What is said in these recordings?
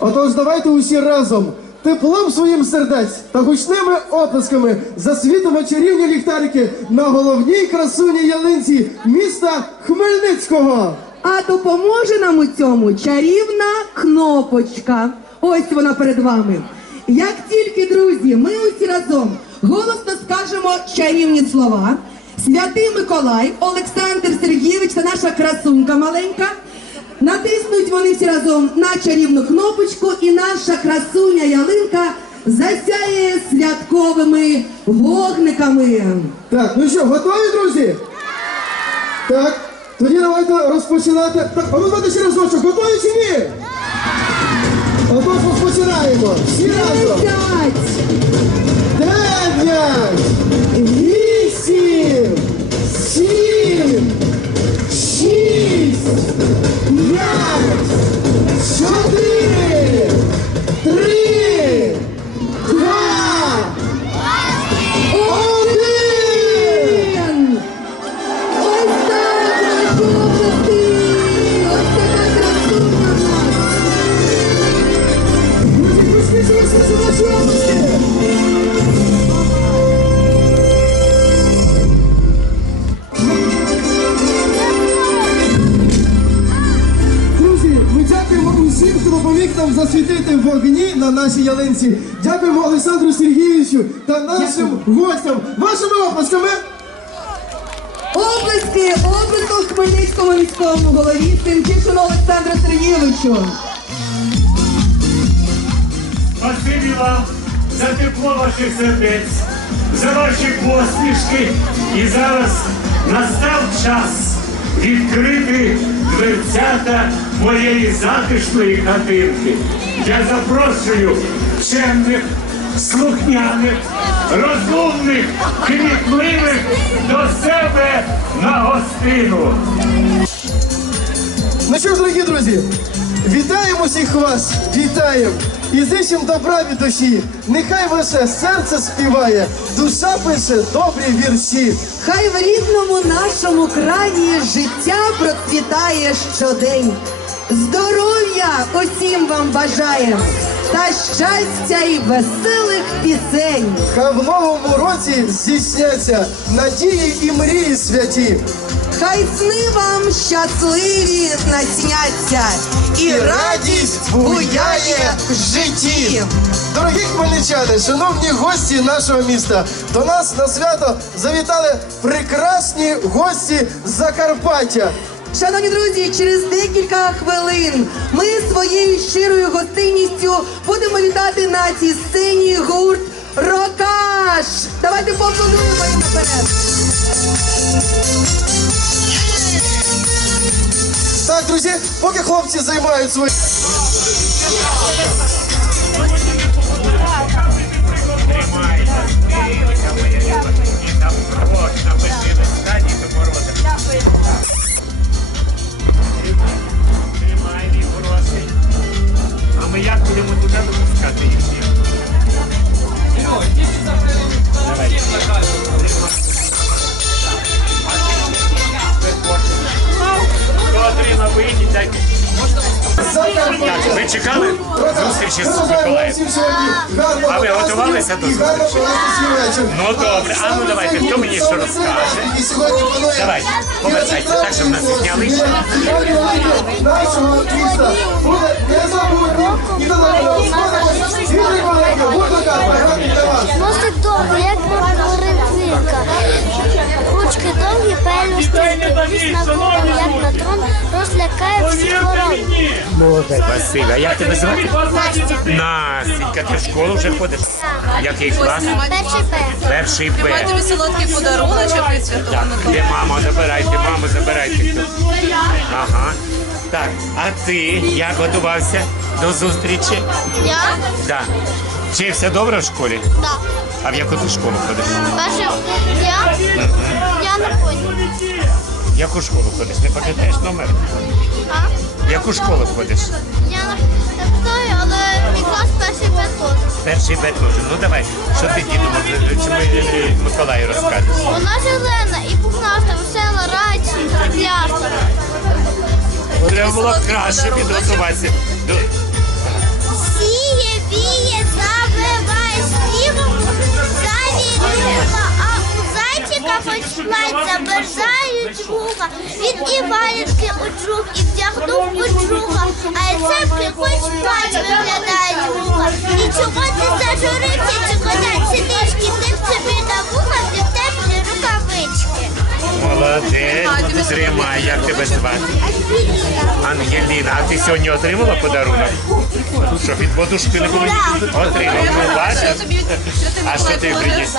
Отож, давайте усі разом теплом своїм сердець та гучними оплесками засвітимо чарівні ліхтарики на головній красуні ялинці міста Хмельницького. А допоможе нам у цьому чарівна кнопочка. Ось вона перед вами. Як тільки, друзі, ми усі разом голосно скажемо чарівні слова, святий Миколай, Олександр Сергійович та наша красунка маленька. Натиснуть вони всі разом на чарівну кнопочку, і наша красуня ялинка засяє святковими вогниками. Так, ну що, готові, друзі? Так, тоді давайте розпочинати. Так, а ну давайте ще разочок, готові чи ні? Отож розпочинаємо. Всі разом. Десять! Дев'ять, вісім, сім, шість, усім, хто допоміг нам засвітити вогні на нашій ялинці. Дякуємо Олександру Сергійовичу та нашим гостям. Вашими оплесками. Облески, облеском Хмельницькому міському голові Сенкішину Олександру Сергійовичу. Спасибі вам за тепло ваших сердець, за ваші посмішки. І зараз настав час відкрити дверцята моєї затишної хатинки. Я запрошую чемних, слухняних, розумних, кмітливих до себе на гостину. Ну що ж, дорогі друзі, вітаємо всіх вас, вітаємо! І зичим добра від душі. Нехай ваше серце співає, душа пише добрі вірші. Хай в рідному нашому краї життя процвітає щодень. Здоров'я усім вам бажаємо та щастя і веселих пісень. Хай в новому році здійсняться надії і мрії святі. Хай сни вам щасливі насняться, і радість буяє в житті. Дорогі хмельничани, шановні гості нашого міста, до нас на свято завітали прекрасні гості Закарпаття. Шановні друзі, через декілька хвилин ми своєю щирою гостинністю будемо вітати на цій сцені гурт Рокаш. Давайте поаплодуємо їм наперед. Так, друзі, поки хлопці займають свої. Всім сьогодні гарно А ви готувалися до зустрічі? Ну добре, а ну давайте, хто мені що розкаже? І сьогодні Давай, повертайся, так, щоб нас зняли. Нашого міста буде незабутнім і до нашого сходимось. Світлий маленький, гуртока, програмі для вас. Носить довго, як Валентинка. Ручки довгі, пельно стільки. на голову, як на трон, розлякає всіх ворог. А як тебе звати? Настенька, ти в школу вже ходиш? Який клас? Перший П. Перший Б. Тобі солодкий подарунок від Святого Так, де мама, забирайте, маму забирайте. Ага. Так, а ти як готувався до зустрічі? Я? Так. Вчився добре в школі? Так. А в яку ти школу ходиш? Перший я? Я не понял. Яку школу ходиш? Не пам'ятаєш номер? В яку школу ходиш? Я не знаю, але мій клас перший теж. Перший Б. Ну давай, що ти діду е, Миколаю розкажеш? Вона зелена і пухнаста, весела, радісна, трапляста. Треба було краще підготуватися. плаття, бажають вуха. Він і валітки у і вдягнув у друга, а цепки хоч пач виглядає вуха. І чого ти зажурився, чого так сидишки, ти в собі на вуха, ти в теплі рукавички. Молодець, тримай, як тебе звати. Ангеліна, а ти сьогодні отримала подарунок? Що, від подушки не було? Отримала. Ну, бачиш? А що ти приніс?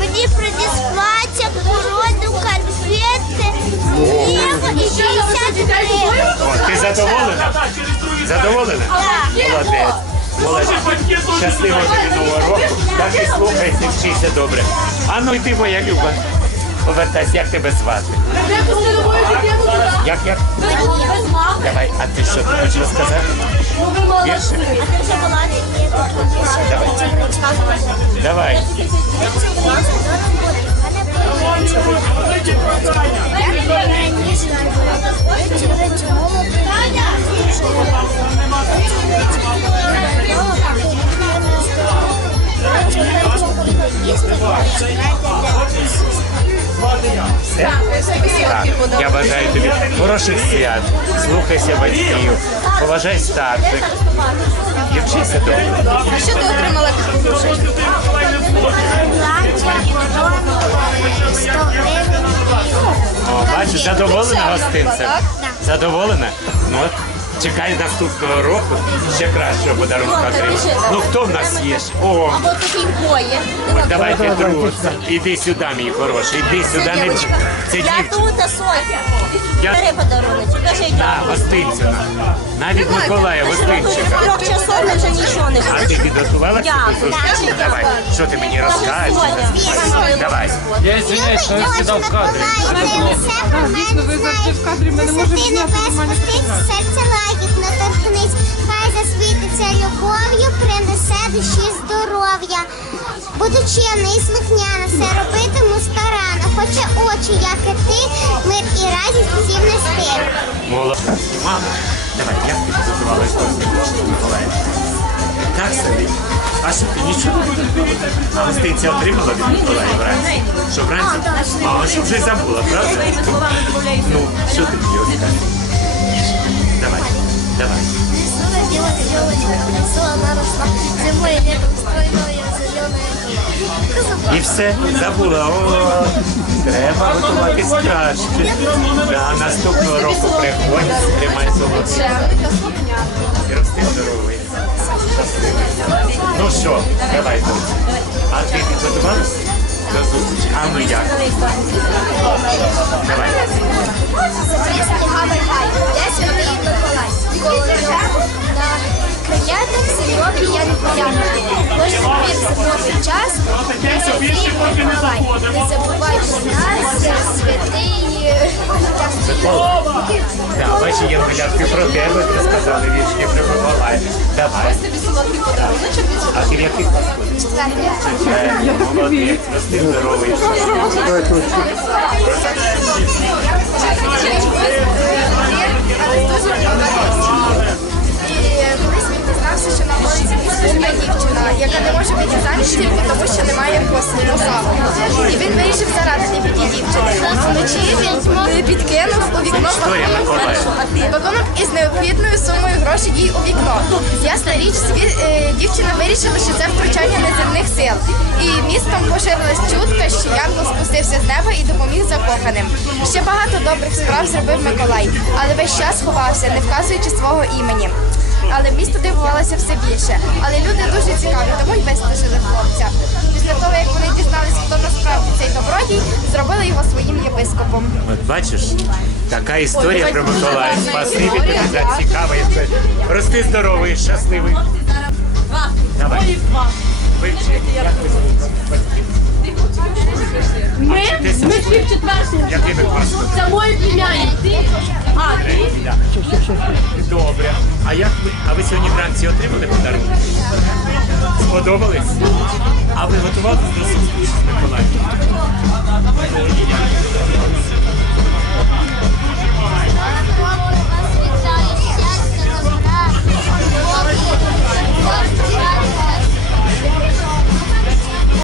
Мені приніс плаття, породу, конфети, хліба і 60 гривень. О, ти задоволена? Задоволена? Молодець. Молодець. Щасливо тобі нового року. Так і слухайся, вчися добре. А ну йди, моя Люба. Повертайся, як тебе звати? Як як? Давай, а ти що ти хочеш розказати? Більше? Давай. Все? Так, я бажаю тобі хороших свят, слухайся батьків, поважай старших і вчися добре. А що ти отримала від подружки? О, бачиш, задоволена гостинцем? Задоволена? Ну от, чекай наступного року ще кращого подарунка отримати. Ну хто в нас є? О, Або такий боє. ось давайте другу. Іди сюди, мій хороший, іди сюди. Не... Це Я дівчина. тут, а Софія. Я- Бери подарунок, кажи На, дякую. гостинцю. Навіть Миколая, гостинчика. Трьох часов ми вже нічого не А буде. ти підготувалася? Дякую. Ну, Давай, що ти мені розкажеш? Давай. Я извиняюсь, что я всегда в кадре. Дійсно, ви завжди в кадрі, ми не можемо зняти нормально серце лагідно торкнись, хай засвітиться любов'ю, принесе душі здоров'я. Буду чемна і слухняна, все робитиму старано, хоче очі, як і ти, мир і радість всім нести. Мама, давай, як ти до Святого Так собі. А що ти нічого? А гостинця отримала від Миколая вранці? Що вранці? А, що вже забула, правда? Ну, що ти мені розкажеш? Давай, давай. Делать елочку, рисула она росла, зимой и летом стройная зеленая І все, забула. О, треба готуватись краще. Да, наступного року приходь, тримай золоті. І рости здоровий. Щасливий. Ну що, давай. А ти підготувалась? До зустрічі. А ну як? Давай. Поляну. Боже час. Не нас, святий Да, бачи, я ти про тебе розказали вічні про Миколая. Давай. А ти в який клас ходиш? Молодець, рости здоровий. Дізнався, що на вулиці дівчина, яка не може вийти заміж тільки тому, що немає заму. І він вирішив зарадити біді дівчини. Вночі він е, підкинув у вікно пакунок із необхідною сумою грошей їй у вікно. Ясна річ, е, дівчина вирішила, що це втручання неземних сил. І містом поширилась чутка, що Янгол спустився з неба і допоміг закоханим. Ще багато добрих справ зробив Миколай, але весь час ховався, не вказуючи свого імені. Але місто дивувалося все більше. Але люди дуже цікаві, тому й вистежили хлопця. Після того, як вони дізнались, хто насправді цей добродій, зробили його своїм єпископом. От бачиш, така історія про Миколая. Спасибі тобі за історію. Рости здоровий, щасливий. Давай. Вивчи, як ви звуть? Ми, ми пів четвертого. Який ви клас? Це мої племянник. А, ти? Добре. А як ви? А ви сьогодні вранці отримали подарунок? Сподобались? А ви готувалися до зустрічі з Миколаєм?